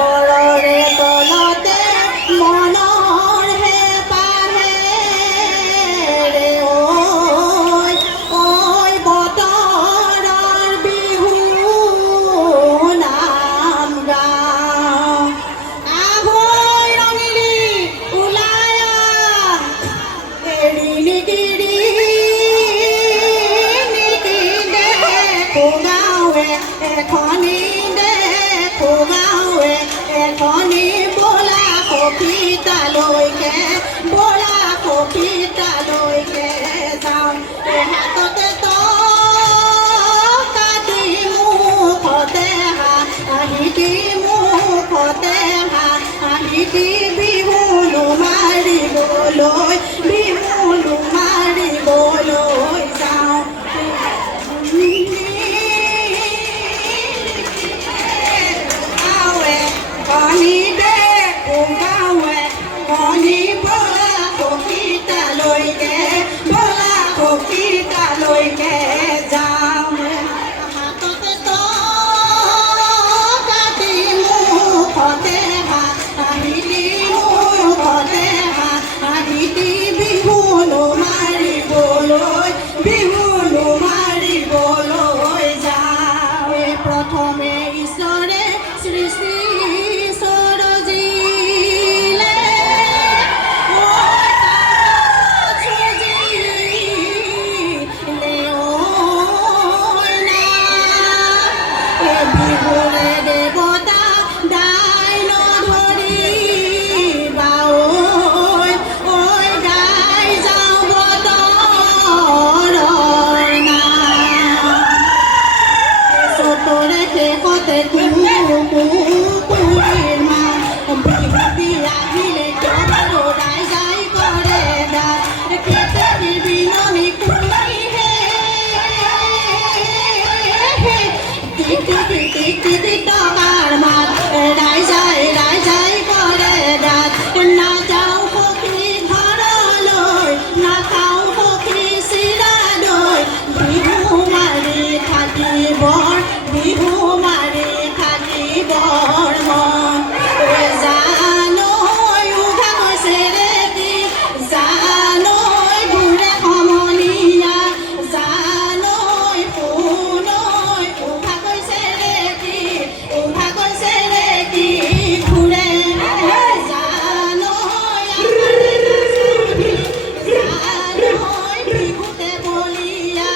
বৰৰে তলতে মনৰ হেঁপাহে ৰে ঐ বতৰৰ বিহু নাম গাওঁ। আহৈ ৰঙিলী ওলাই এৰি নিগিৰি গাঁৱে এখনি দেখো গাঁৱে এখনি বোলা সখী তালৈকে বোলা সখী তালৈকে যাওঁ। হাততে কাটি মুখতে হাঁহিটি মুখতে হাঁহিটি বিহুলো মাৰিবলৈ বিহুলো মাৰিবলৈ যাওঁ। কণী দেখো গাঁৱে কণী বলা সখী তালৈকে বলা সখী তালৈকে যাওঁ। হাততে কাটি মুখতে হাঁহিটি মুখতে হাঁহিটি বিহুলো মাৰিবলৈ বিহুলো মাৰিবলৈ যাওঁ। প্ৰথমে ঈশ্বৰে সৃষ্টি বিহুৰে দেৱতা দাইল ধৰি বাঐ গাই যাওঁ বতৰৰ নাম। চতৰে শেষতে কুকুৰীৰ মাত বিহুতি আহিলে দৌৰাই যাই কৰে গাত কেতেকীৰ বিননি কুলিহে টকাৰ মাত ৰাই যাই কৰে গাত। নাযাওঁ সখী ঘৰলৈ নাখাওঁ সখী চিৰা দৈ বিহু মাৰি থাকিবৰ বিহু মাৰি থাকিবৰ মন। জানৈ উঘা কৈছে ৰেতি জানৈ ঘূৰে সমনীয়া জানৈ শুনৈ উঘা কৈছে ৰেতি উঘা কৈছে ৰেতি ঘূৰে জানৈ বিহুতে বলিয়া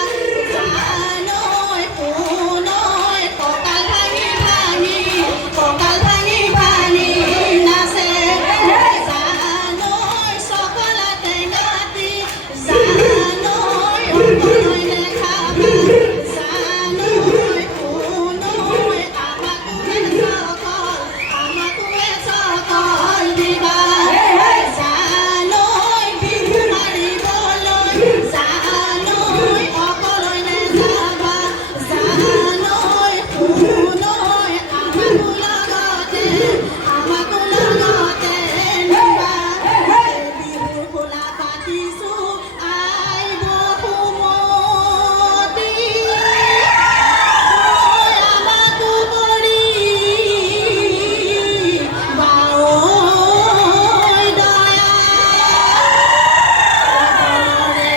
জানৈ শুনৈ কঁকাল ভাঙি ভাঙি নাচে জানৈ চকলা টেঙাতি জানৈ অকলৈ নেখাবা জানৈ শুনৈ আমাকোৱে চকল দিবা জানৈ বিহু মাৰিবলৈ জানৈ অকলৈ নেযাবা জানৈ শুনৈ আমাকো লগতে নিবা। বিহুৰ খোলা পাতিছো আইব সুমতি আমাকো কৰি বাঐ দয়া।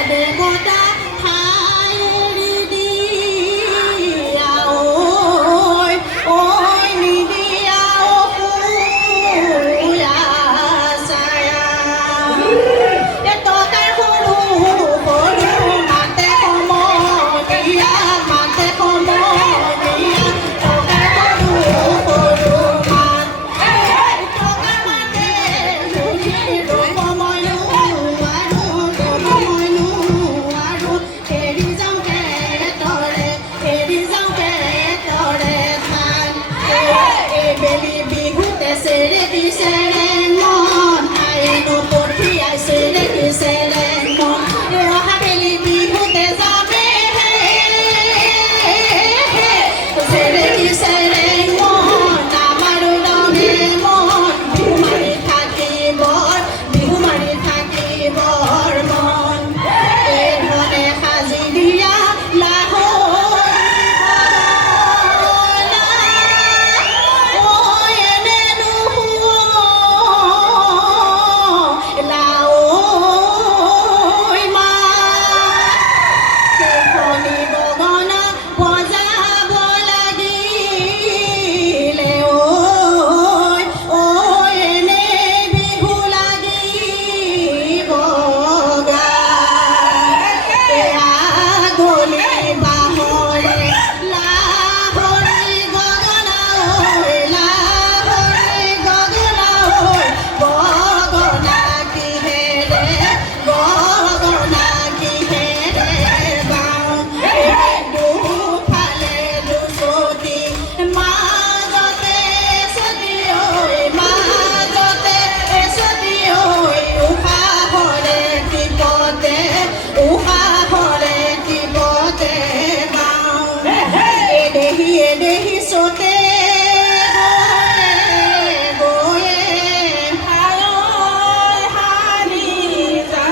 দেৱতা ঠাই এৰি দিয়া ঐ নিদিয়া ছায়া। টকাৰ সৰু সৰু মাতে সমনীয়া মাতে সমনীয়া টকাৰ সৰু সৰু মাত টকাৰ মাতে ৰূপ মই নোৱাৰো এৰি যাওঁ কেতৰে ধান। এইবেলি বিহুতে চেৰে দিছে